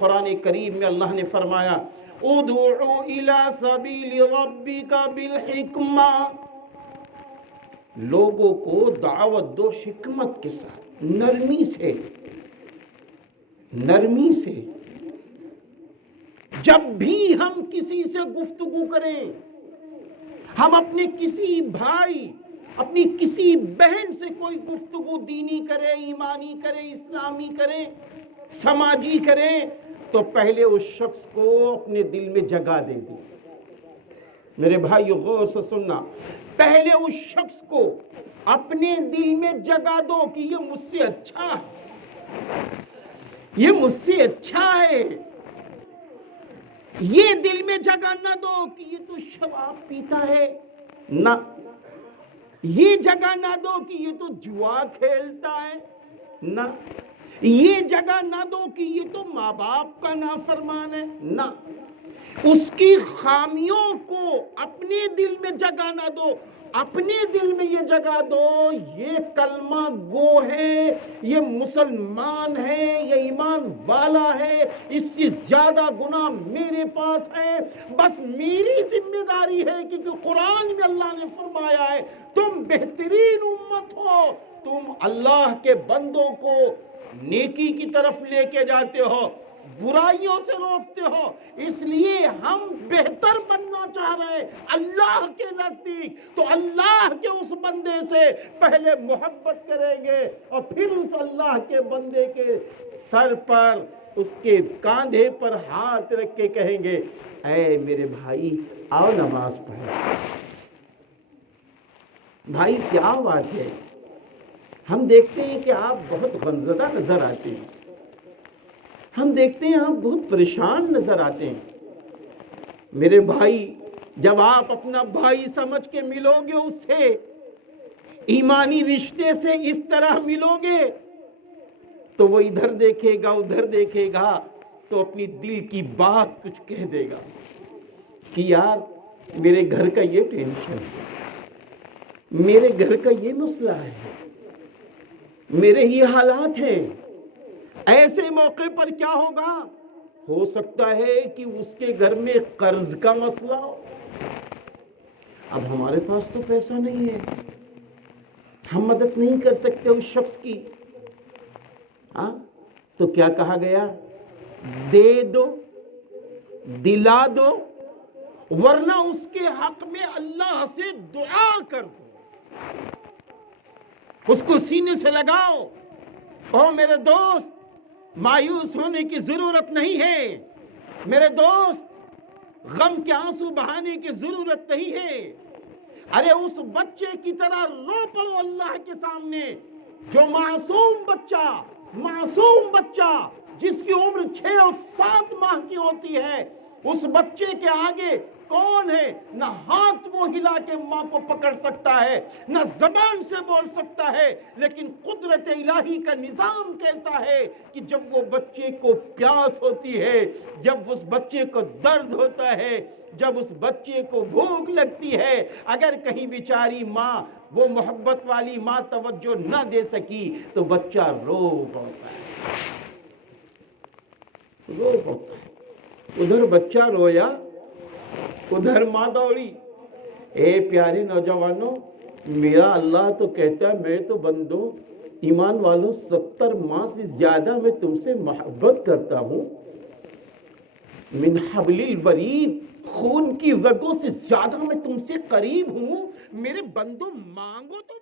قرآن کریم میں اللہ نے فرمایا ادعو الی سبیل ربک بالحکمہ، لوگوں کو دعوت دو حکمت کے ساتھ، نرمی سے، نرمی سے۔ جب بھی ہم کسی سے گفتگو کریں، ہم اپنے کسی بھائی، اپنی کسی بہن سے کوئی گفتگو دینی کریں، ایمانی کریں، اسلامی کریں، سماجی کریں، تو پہلے اس شخص کو اپنے دل میں جگہ دے دیں۔ میرے بھائیو غور سے سننا، پہلے اس شخص کو اپنے دل میں جگہ دو کہ یہ مجھ سے اچھا ہے، یہ مجھ سے اچھا ہے۔ یہ دل میں جگہ نہ دو کہ یہ تو شراب پیتا ہے، نہ، یہ جگہ نہ دو کہ یہ تو جوا کھیلتا ہے، نہ، یہ جگہ نہ دو کہ یہ تو ماں باپ کا نافرمان ہے، نہ، اس کی خامیوں کو اپنے دل میں جگہ نہ دو، اپنے دل میں یہ جگہ دو یہ کلمہ گو ہے، یہ مسلمان ہے، یہ ایمان والا ہے، اس سے زیادہ گناہ میرے پاس ہے، بس میری ذمہ داری ہے، کیونکہ قرآن میں اللہ نے فرمایا ہے تم بہترین امت ہو، تم اللہ کے بندوں کو نیکی کی طرف لے کے جاتے ہو، برائیوں سے روکتے ہو، اس لیے ہم بہتر بننا چاہ رہے ہیں اللہ کے نزدیک، تو اللہ کے اس بندے سے پہلے محبت کریں گے اور پھر اس اللہ کے بندے کے سر پر، اس کے کاندھے پر ہاتھ رکھ کے کہیں گے اے میرے بھائی آؤ نماز پڑھو۔ بھائی کیا بات ہے، ہم دیکھتے ہیں کہ آپ بہت غمزدہ نظر آتے ہیں، ہم دیکھتے ہیں آپ بہت پریشان نظر آتے ہیں۔ میرے بھائی جب آپ اپنا بھائی سمجھ کے ملو گے اس سے، ایمانی رشتے سے اس طرح ملو گے، تو وہ ادھر دیکھے گا ادھر دیکھے گا تو اپنی دل کی بات کچھ کہہ دے گا کہ یار میرے گھر کا یہ ٹینشن ہے، میرے گھر کا یہ مسئلہ ہے، میرے یہ حالات ہیں۔ ایسے موقع پر کیا ہوگا؟ ہو سکتا ہے کہ اس کے گھر میں قرض کا مسئلہ ہو، اب ہمارے پاس تو پیسہ نہیں ہے، ہم مدد نہیں کر سکتے اس شخص کی، تو کیا کہا گیا؟ دے دو، دلا دو، ورنہ اس کے حق میں اللہ سے دعا کر دو، اس کو سینے سے لگاؤ۔ او میرے دوست، مایوس ہونے کی ضرورت نہیں ہے، میرے دوست غم کے آنسو بہانے کی ضرورت نہیں ہے، ارے اس بچے کی طرح رو پڑو اللہ کے سامنے، جو معصوم بچہ جس کی عمر 6 اور 7 ماہ کی ہوتی ہے، اس بچے کے آگے کون ہے؟ نہ ہاتھ وہ ہلا کے ماں کو پکڑ سکتا ہے، نہ زبان سے بول سکتا ہے، لیکن قدرت الہی کا نظام کیسا ہے کہ جب وہ بچے کو پیاس ہوتی ہے، جب اس بچے کو درد ہوتا ہے، جب اس بچے کو بھوک لگتی ہے، اگر کہیں بیچاری ماں، وہ محبت والی ماں توجہ نہ دے سکی تو بچہ رو پڑتا ہے، رو پڑتا ہے۔ ادھر بچہ رویا، ادھر ماں دوڑی۔ اے پیارے نوجوانوں، میرا اللہ تو کہتا ہے میں تو بندوں ایمان والوں 70 ماہ سے زیادہ میں تم سے محبت کرتا ہوں، من حبل الورید، خون کی رگوں سے زیادہ میں تم سے قریب ہوں، میرے بندوں مانگو تو